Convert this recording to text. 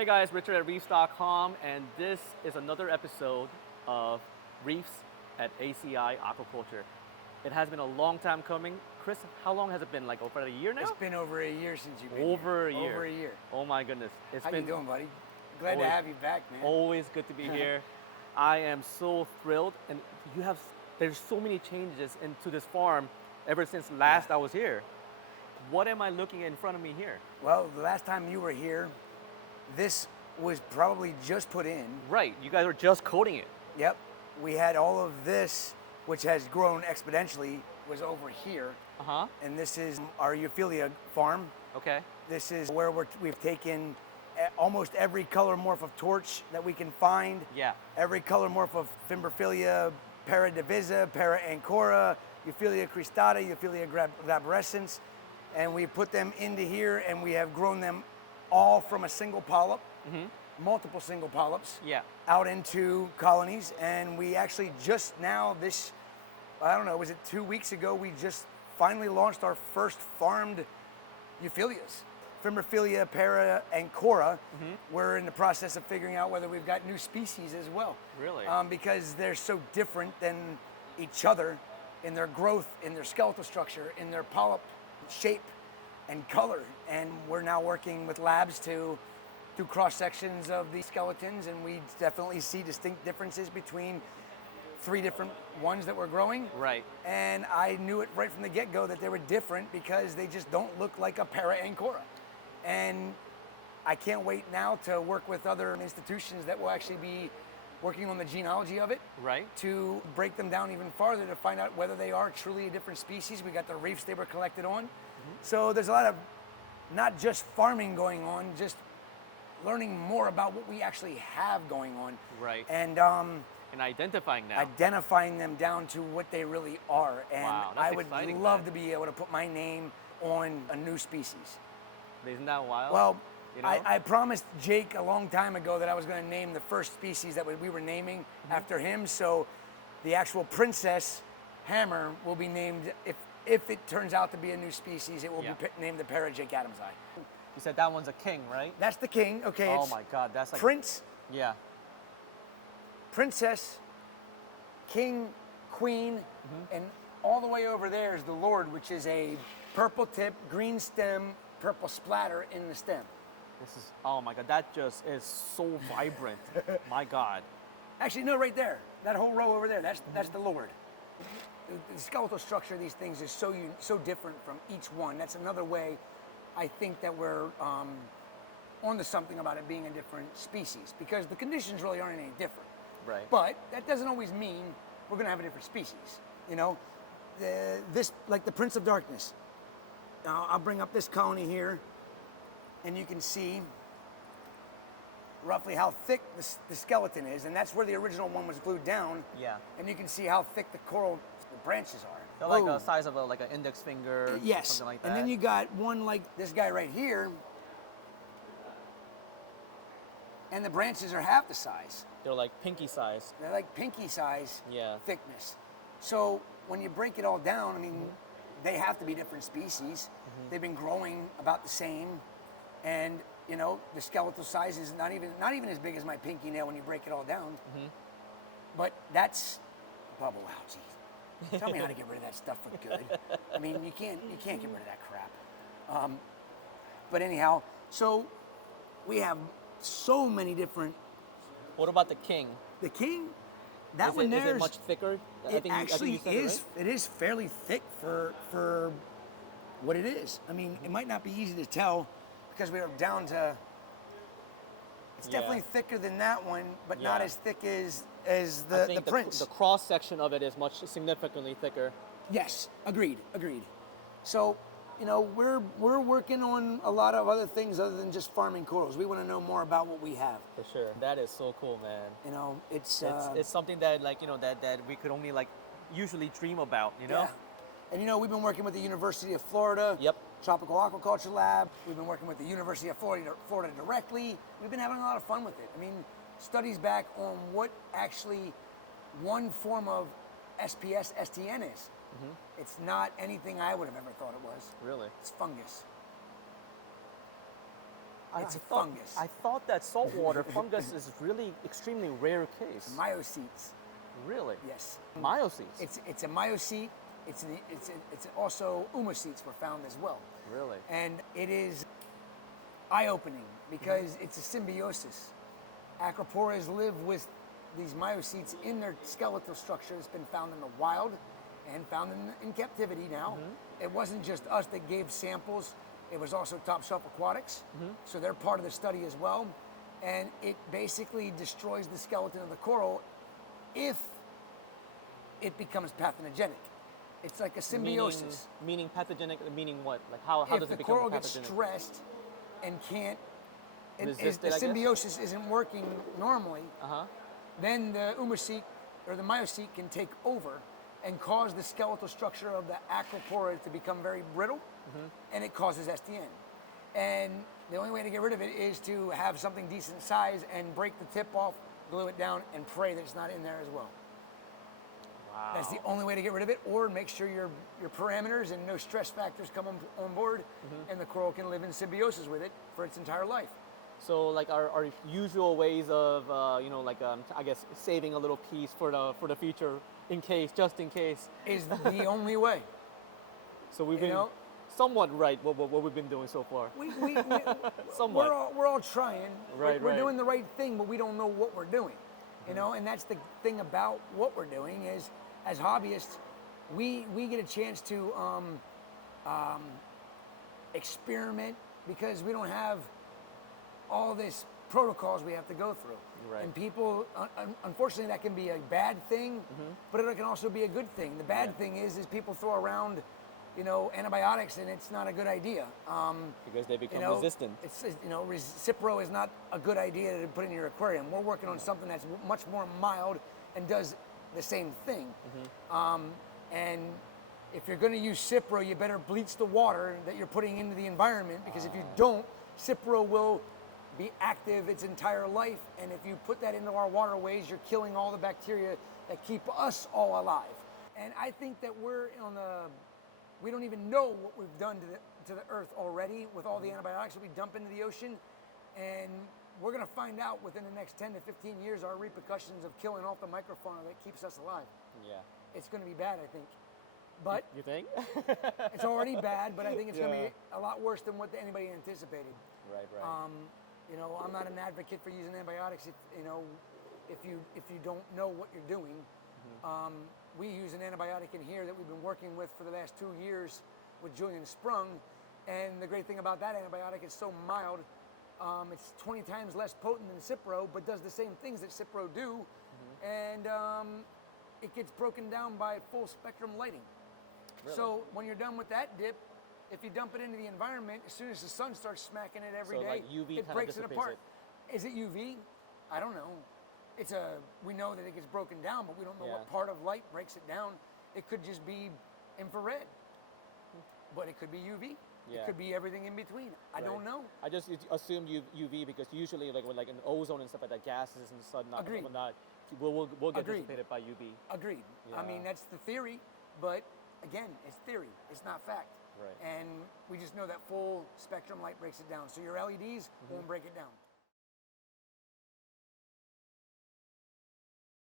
Hey guys, Richard at Reefs.com, and this is another episode of Reefs at ACI Aquaculture. It has been a long time coming. Chris, how long has it been? Like over a year now? It's been over a year since you've been Over a here. year. Over a year. Oh my goodness. How you doing, buddy? Glad to have you back, man. Always good to be here. I am so thrilled, and there's so many changes into this farm ever since last I was here. What am I looking in front of me here? Well, the last time you were here, this was probably just put in. Right, you guys are just coating it. Yep. We had all of this, which has grown exponentially, was over here. Uh-huh. And this is our Euphilia farm. Okay. This is where we've taken almost every color morph of torch that we can find. Yeah. Every color morph of Fimbriphila paradivisa, para-ancora, Euphilia cristata, Euphilia glabrescens, and we put them into here, and we have grown them all from a single polyp, multiple single polyps, out into colonies. And we actually just now, I don't know, was it 2 weeks ago, we just finally launched our first farmed Euphilias. Fimbriphila para-ancora, we're in the process of figuring out whether we've got new species as well. Really? Because they're so different than each other in their growth, in their skeletal structure, in their polyp shape and color. And we're now working with labs to do cross sections of the skeletons, and we definitely see distinct differences between 3 different ones that we're growing. Right. And I knew it right from the get-go that they were different because they just don't look like a para-ancora. And I can't wait now to work with other institutions that will actually be working on the genealogy of it. Right. To break them down even farther to find out whether they are truly a different species. We got the reefs they were collected on. So there's a lot of not just farming going on, just learning more about what we actually have going on. Right. And identifying now. Identifying them down to what they really are. And wow, that's I would exciting, love man. to be able to put my name on a new species. Isn't that wild? Well, you know? I promised Jake a long time ago that I was going to name the first species that we were naming after him. So the actual princess hammer will be named, if it turns out to be a new species, it will be named the Para-Jake Adams eye. You said that one's a king, right? That's the king. Okay. Oh it's my God, that's like prince, yeah. princess, king, queen, and all the way over there is the Lord, which is a purple tip, green stem, purple splatter in the stem. This is, oh my God, that just is so vibrant. My God. Actually, no, right there. That whole row over there, that's the Lord. The skeletal structure of these things is so different from each one. That's another way I think that we're onto something about it being a different species, because the conditions really aren't any different. Right. But that doesn't always mean we're going to have a different species. You know, this, like the Prince of Darkness. Now, I'll bring up this colony here, and you can see roughly how thick the skeleton is, and that's where the original one was glued down. Yeah. And you can see how thick the coral branches are. They're like the size of like an index finger. Yes. Something like that. And then you got one like this guy right here, and the branches are half the size. They're like pinky size. They're like pinky size thickness. So when you break it all down, I mean, they have to be different species. They've been growing about the same, and you know, the skeletal size is not even as big as my pinky nail when you break it all down. But that's bubble. Wow, geez. Tell me how to get rid of that stuff for good. I mean, you can't get rid of that crap. But anyhow, so we have so many different. What about the king? The king, that one there is it much thicker? It actually is. It is fairly thick for what it is. I mean, it might not be easy to tell because we are down to. It's definitely thicker than that one, but not as thick as the prince. The cross section of it is much significantly thicker. Yes, agreed. So, you know, we're working on a lot of other things other than just farming corals. We want to know more about what we have. For sure, that is so cool, man. You know, it's something that, like, you know, that we could only like usually dream about, you know. Yeah. And you know, we've been working with the University of Florida. Yep. Tropical Aquaculture Lab. We've been working with the University of Florida directly. We've been having a lot of fun with it. I mean, studies back on what actually one form of SPS STN is. It's not anything I would have ever thought it was. Really? It's fungus. It's a fungus. I thought that saltwater fungus is really extremely rare case. Myocetes. Really? Yes. Myocetes. It's a myocete. It's also oomocetes were found as well. Really? And it is eye-opening because it's a symbiosis. Acroporas live with these myocetes in their skeletal structure. It's been found in the wild and found in captivity now. It wasn't just us that gave samples. It was also Top Shelf Aquatics. So they're part of the study as well. And it basically destroys the skeleton of the coral if it becomes pathogenic. It's like a symbiosis. Meaning pathogenic, meaning what? Like how does it become pathogenic? If the coral gets stressed and can't, resist the it, I guess? symbiosis isn't working normally, then the oomocete or the myocete can take over and cause the skeletal structure of the acropora to become very brittle, and it causes STN. And the only way to get rid of it is to have something decent size and break the tip off, glue it down, and pray that it's not in there as well. Wow. That's the only way to get rid of it, or make sure your parameters and no stress factors come on board, and the coral can live in symbiosis with it for its entire life. So like our usual ways of I guess saving a little piece for the future just in case Is the only way. So we've been somewhat right what we've been doing so far. Somewhat. We're all trying. Right, we're right. doing the right thing, but we don't know what we're doing. And that's the thing about what we're doing is, as hobbyists, we get a chance to experiment because we don't have all this protocols we have to go through. Right. And people, unfortunately, that can be a bad thing, but it can also be a good thing. The bad thing is people throw around, antibiotics, and it's not a good idea. Because they become resistant. Cipro is not a good idea to put in your aquarium. We're working on something that's much more mild and does the same thing. And if you're going to use Cipro, you better bleach the water that you're putting into the environment, because if you don't, Cipro will be active its entire life, and if you put that into our waterways, you're killing all the bacteria that keep us all alive. And I think that we don't even know what we've done to the earth already with all the antibiotics that we dump into the ocean, and we're going to find out within the next 10 to 15 years our repercussions of killing off the microfauna that keeps us alive. Yeah. It's going to be bad, I think. But you think? It's already bad, but I think it's going to be a lot worse than what anybody anticipated. Right. I'm not an advocate for using antibiotics if you don't know what you're doing. We use an antibiotic in here that we've been working with for the last 2 years with Julian Sprung, and the great thing about that antibiotic is so mild. It's 20 times less potent than Cipro, but does the same things that Cipro do, and it gets broken down by full spectrum lighting. Really? So when you're done with that dip, if you dump it into the environment, as soon as the sun starts smacking it every day, like UV it breaks it apart. it. Is it UV? I don't know. We know that it gets broken down, but we don't know Yeah. what part of light breaks it down. It could just be infrared, but it could be UV. Yeah. It could be everything in between. I don't know. I just assumed UV because usually like in ozone and stuff like that, gases and stuff Agreed. will get Agreed. dissipated by UV. Agreed. I Yeah. mean, that's the theory, but again, it's theory. It's not fact. Right. And we just know that full spectrum light breaks it down. So your LEDs won't break it down.